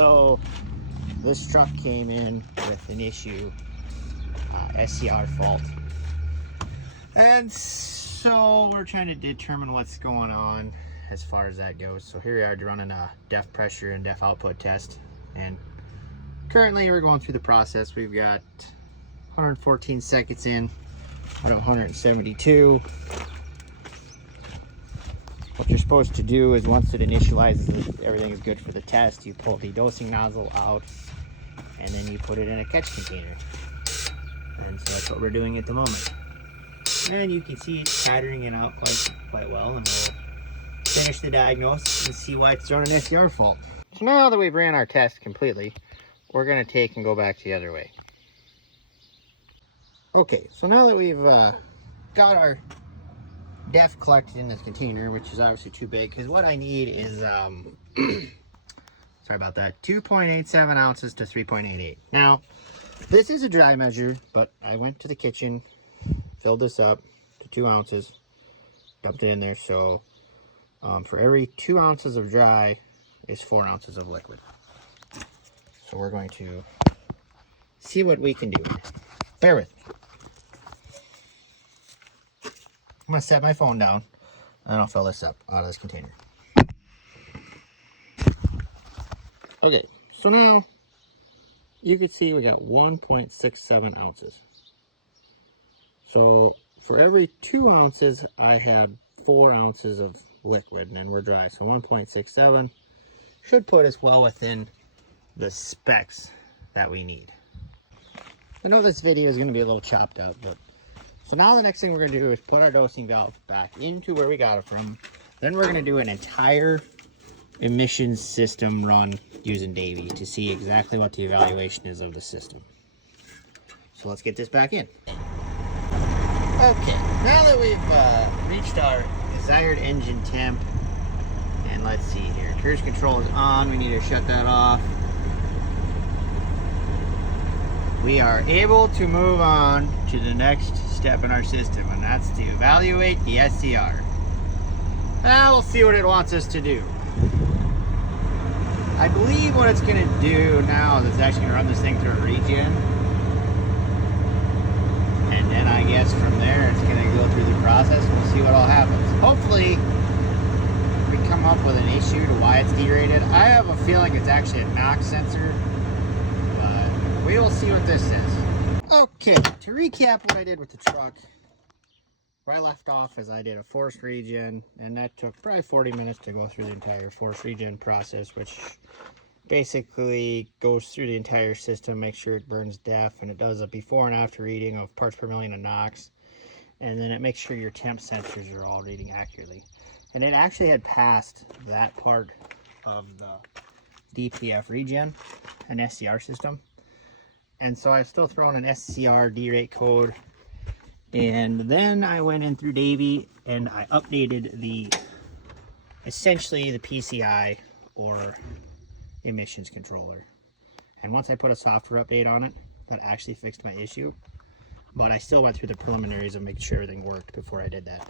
So this truck came in with an issue, SCR fault. And so we're trying to determine what's going on as far as that goes. So here we are running a def pressure and def output test. And currently we're going through the process. We've got 114 seconds in, out of 172. What you're supposed to do is once it initializes that everything is good for the test, you pull the dosing nozzle out and then you put it in a catch container. And so that's what we're doing at the moment. And you can see it's patterning it out quite well, and we'll finish the diagnosis and see why it's throwing an SCR fault. So now that we've ran our test completely, we're going to take and go back the other way. Okay, so now that we've got our def collected in this container, which is obviously too big, because what I need is sorry about that, 2.87 ounces to 3.88. Now this is a dry measure, but I went to the kitchen, filled this up to 2 ounces, dumped it in there. So for every 2 ounces of dry is 4 ounces of liquid. So we're going to see what we can do. Bear with me. I'm gonna set my phone down and I'll fill this up out of this container. Okay, so now you can see we got 1.67 ounces. So for every 2 ounces, I had 4 ounces of liquid, and then we're dry. So 1.67 should put us well within the specs that we need. I know this video is gonna be a little chopped up, but so now the next thing we're going to do is put our dosing valve back into where we got it from. Then we're going to do an entire emissions system run using Davey to see exactly what the evaluation is of the system. So let's get this back in. Okay, now that we've reached our desired engine temp, and let's see here, cruise control is on, we need to shut that off. We are able to move on to the next step in our system, and that's to evaluate the SCR. Now we'll see what it wants us to do. I believe what it's going to do now is it's actually going to run this thing through a regen. And then I guess from there it's going to go through the process. We'll see what all happens. Hopefully we come up with an issue to why it's derated. I have a feeling it's actually a NOx sensor. We will see what this is. Okay, to recap what I did with the truck, where I left off is I did a forced regen, and that took probably 40 minutes to go through the entire forced regen process, which basically goes through the entire system, makes sure it burns DEF, and it does a before and after reading of parts per million of NOx, and then it makes sure your temp sensors are all reading accurately. And it actually had passed that part of the DPF regen, an SCR system. And so I've still thrown an SCR derate code. And then I went in through Davey and I updated essentially the PCI or emissions controller. And once I put a software update on it, that actually fixed my issue. But I still went through the preliminaries of making sure everything worked before I did that.